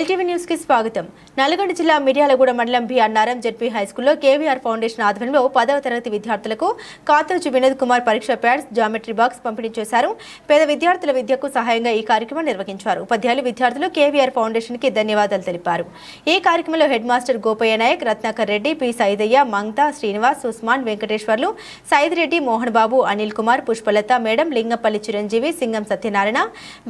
LTV న్యూస్కి స్వాగతం. నల్గొండ జిల్లా మిర్యాలగూడ మండలం బి అన్నారం జెడ్పీ హైస్కూల్లో కేవీఆర్ ఫౌండేషన్ ఆధ్వర్యంలో పదవ తరగతి విద్యార్థులకు కాతోజు వినోద్ కుమార్ పరీక్ష ప్యాడ్స్ జామెట్రీ బాక్స్ పంపిణీ చేశారు. పేద విద్యార్థుల విద్యకు సహాయంగా ఈ కార్యక్రమం నిర్వహించారు. ఉపాధ్యాయులు విద్యార్థులు కేవీఆర్ ఫౌండేషన్కి ధన్యవాదాలు తెలిపారు. ఈ కార్యక్రమంలో head master Gopaiah Naik Ratnakar Reddy P Saidaiah Mangta Srinivas Usman Venkateswarlu Saidireddy Mohan Babu Anil Kumar Pushpalatha madam Lingapalli Chiranjeevi Singam Satyanarayana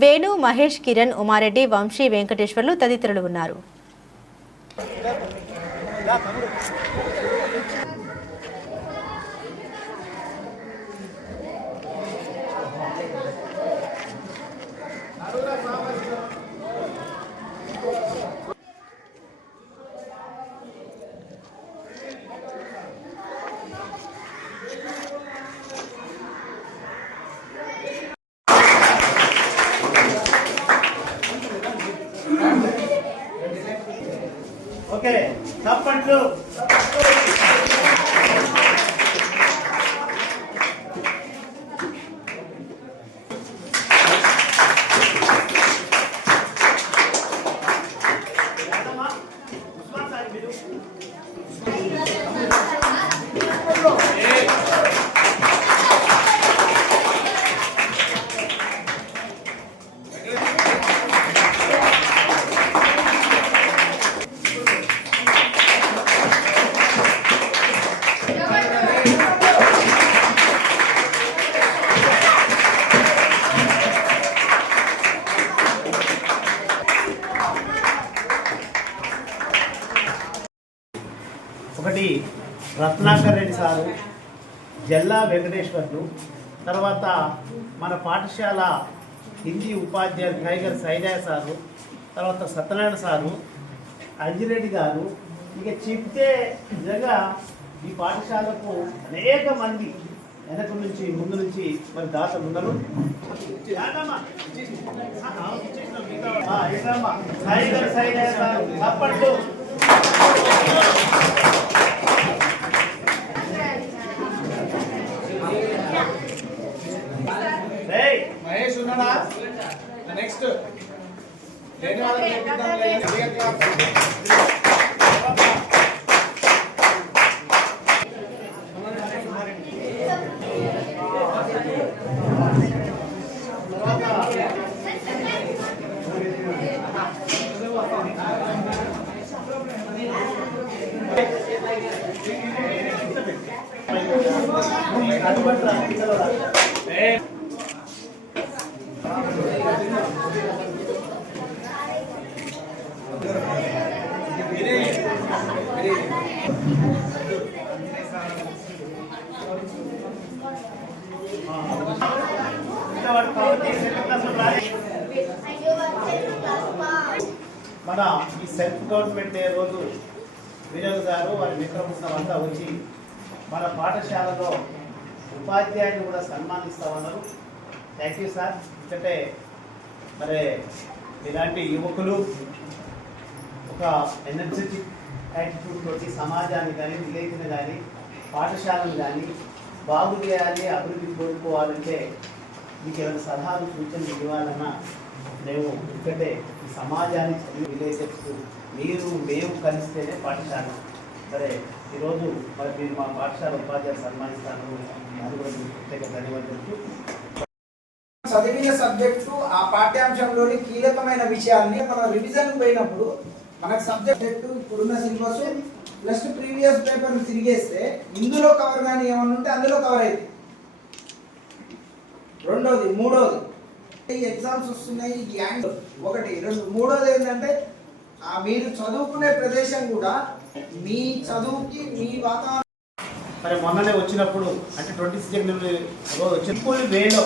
Venu Mahesh Kiran Umareddy Vamsi Venkateswarlu తదితరులు ఉన్నారు. ఓకే. తప్పట్లు. రత్నాకర్ రెడ్డి సారు జల్లా వెంకటేశ్వర్లు తర్వాత మన పాఠశాల హిందీ ఉపాధ్యాయులు tiger సైజాయ sir తర్వాత Satyanarayana sir Anji Reddy గారు. ఇక చెప్తే నిజంగా ఈ పాఠశాలకు అనేక మంది వెనక నుంచి ముందు నుంచి మరి దాతలు ఉన్నారు. రాదమ్మా. సారు చప్పట్లు నెక్స్ట్ లేని వాళ్ళకి నేర్పిద్దాం, లేని అడిగే క్లాస్. అది పట్టురా, మన ఈ సెల్ఫ్ గవర్నమెంట్ డే రోజు వినోద్ గారు వారి మిత్రబృందం అంతా వచ్చి మన పాఠశాలలో ఉపాధ్యాయుని కూడా సన్మానిస్తామన్నారు. థ్యాంక్ యూ సార్ ఎందుకంటే మరి ఇలాంటి యువకులు ఒక ఎనర్జెటిక్ యాటిట్యూడ్ తోటి సమాజాన్ని కానీ విలేజ్ని కానీ పాఠశాలను కానీ బాగు చేయాలి అభివృద్ధి కోరుకోవాలంటే మీకు ఏమైనా సలహాలు సూచనలు ఇవ్వాలన్నా మేము ఎందుకంటే సమాజానికి సమాజాన్ని మీరు మేము కలిస్తేనే పాఠశాల. సరే ఈరోజు మరి మీరు మా పాఠశాల ఉపాధ్యాయులు సన్మానిస్తాను అది కూడా ప్రత్యేక ధన్యవాదాలు. చదివిన సబ్జెక్టు ఆ పాఠ్యాంశంలోని కీలకమైన విషయాల్ని మనం రివిజన్ పోయినప్పుడు మనకు సబ్జెక్ట్ ఇప్పుడున్న సిలబస్ ప్లస్ ప్రీవియస్ పేపర్ తిరిగేస్తే ఇందులో కవర్ కానీ ఏమన్నా ఉంటే అందులో కవర్ అయింది రెండోది మూడోది. ఎగ్జామ్స్ వస్తున్నాయి ఈ యాంగ్ ఒకటి. రెండు మూడోది ఏంటంటే ఆ మీరు చదువుకునే ప్రదేశం కూడా మీ చదువుకి మీ వాతావరణం మరి మొన్ననే వచ్చినప్పుడు అంటే ట్వంటీ సెకండ్ సింపుల్ వేలో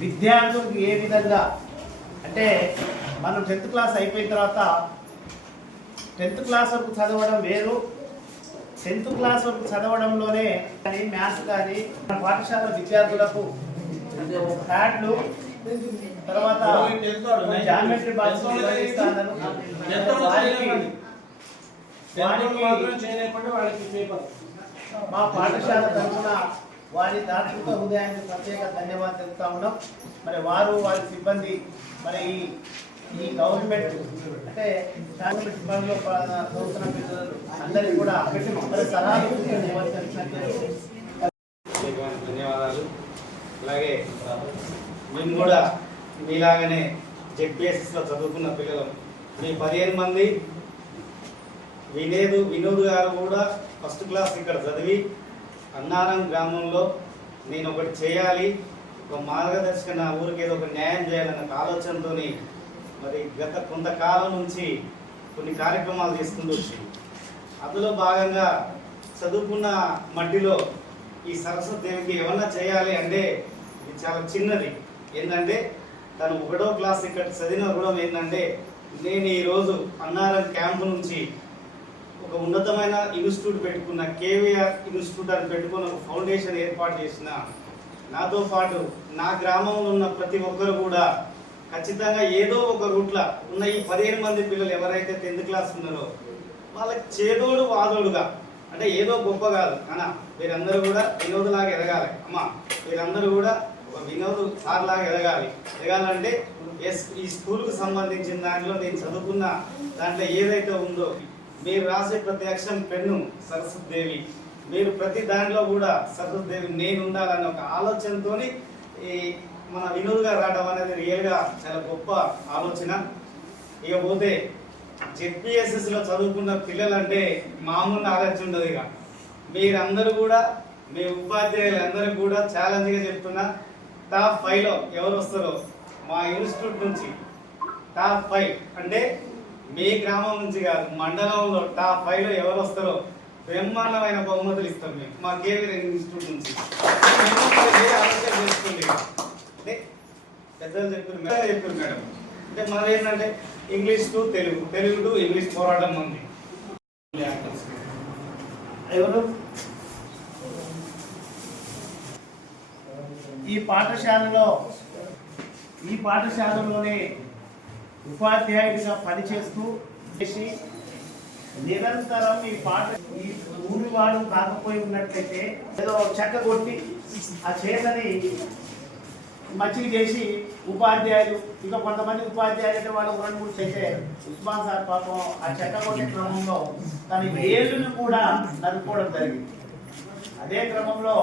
విద్యార్థులకు ఏ విధంగా అంటే మనం టెన్త్ క్లాస్ అయిపోయిన తర్వాత టెన్త్ క్లాస్ వరకు చదవడం వేరు. టెన్త్ క్లాస్ వరకు చదవడంలోనే కానీ మ్యాథ్స్ కానీ మన పాఠశాల విద్యార్థులకు ప్యాడ్లు తర్వాత జామెట్రీ బాక్స్ మా పాఠశాల తరఫున వారి తాత్విక హృదయానికి ప్రత్యేక ధన్యవాదాలు తెలుపుతా ఉన్నాం. మరి వారు వారి సిబ్బంది మరి ఈ గవర్నమెంట్ అంటే గవర్నమెంట్ ప- చదువుతున్న పిల్లలు అందరికీ కూడా మరి సలహాలు మేము కూడా మీలాగనే జెడ్పిఎస్ఎస్లో చదువుకున్న పిల్లలు. మీ పదిహేను మంది వినేదు వినోద్ గారు కూడా ఫస్ట్ క్లాస్ ఇక్కడ చదివి అన్నారం గ్రామంలో నేను ఒకటి చేయాలి ఒక మార్గదర్శక నా ఊరికి ఏదో ఒక న్యాయం చేయాలన్న ఆలోచనతో మరి గత కొంతకాలం నుంచి కొన్ని కార్యక్రమాలు చేసుకుంటూ వచ్చింది. అందులో భాగంగా చదువుకున్న మట్టిలో ఈ సరస్వతి దేవికి ఏమన్నా చేయాలి అంటే ఇది చాలా చిన్నది. ఏంటంటే తను ఒకటో క్లాస్ ఇక్కడ చదివిన కూడా ఏంటంటే నేను ఈరోజు అన్నారం క్యాంపు నుంచి ఒక ఉన్నతమైన ఇన్స్టిట్యూట్ పెట్టుకున్న కేవీఆర్ ఇన్స్టిట్యూట్ అని పెట్టుకున్న ఒక ఫౌండేషన్ ఏర్పాటు చేసిన. నాతో పాటు నా గ్రామంలో ఉన్న ప్రతి ఒక్కరు కూడా ఖచ్చితంగా ఏదో ఒక రూట్ల ఉన్న ఈ పదిహేను మంది పిల్లలు ఎవరైతే టెన్త్ క్లాస్ ఉన్నారో వాళ్ళకి చేదోడు వాదోడుగా. అంటే ఏదో గొప్ప కాదు. అన్న మీరందరూ కూడా వినోదలాగా ఎదగాలి. అమ్మ మీరందరూ కూడా ఒక వినోద్ సార్ లాగా ఎదగాలి. ఎదగాలంటే ఎస్ ఈ స్కూల్కు సంబంధించిన దాంట్లో నేను చదువుకున్న దాంట్లో ఏదైతే ఉందో మీరు రాసే ప్రతి అక్షరం పెన్ను సరస్వతిదేవి. మీరు ప్రతి దాంట్లో కూడా సరస్వతి నేను ఉండాలన్న ఒక ఆలోచనతో ఈ మన వినోదుగా రావడం అనేది రియల్గా చాలా గొప్ప ఆలోచన. ఇక పోతే చదువుకున్న పిల్లలంటే మామూలు ఆలోచన ఉండదు ఇక. మీరందరూ కూడా మీ ఉపాధ్యాయులు అందరూ కూడా ఛాలెంజ్గా చెప్తున్నా టాప్ ఫైవ్లో ఎవరు వస్తారో? మా ఇన్స్టిట్యూట్ నుంచి. టాప్ ఫైవ్ అంటే మీ గ్రామం నుంచి కాదు మండలంలో టాప్ ఫైవ్లో ఎవరు వస్తారో బ్రహ్మాండమైన బహుమతులు ఇస్తాం మేము. మా కేవీ ఇన్స్టిట్యూట్ నుంచి. ఆలోచన చేసుకోండి అంటే పెద్దలు చెప్పారు మేడం చెప్పారు మేడం. అంటే మనది ఏంటంటే English to Telugu Telugu to English పోరాటం ఉంది. ఎవరు? ఈ పాఠశాలలో ఈ పాఠశాలలోనే ఉపాధ్యాయుడిగా పనిచేస్తూ చేసి నిరంతరం ఈ పాట ఈ ఊరి వాడు కాకపోయి ఉన్నట్లయితే ఏదో చెక్క కొట్టి ఆ చేతని మంచిగా చేసి ఉపాధ్యాయులు ఇంకా కొంతమంది ఉపాధ్యాయులు అంటే వాళ్ళు రెండు మూడు చేసే ఉస్మాన్ సార్ పాపం ఆ చెక్క కొట్టే క్రమంలో తన వేలును కూడా నరుక్కోవడం జరిగింది. అదే క్రమంలో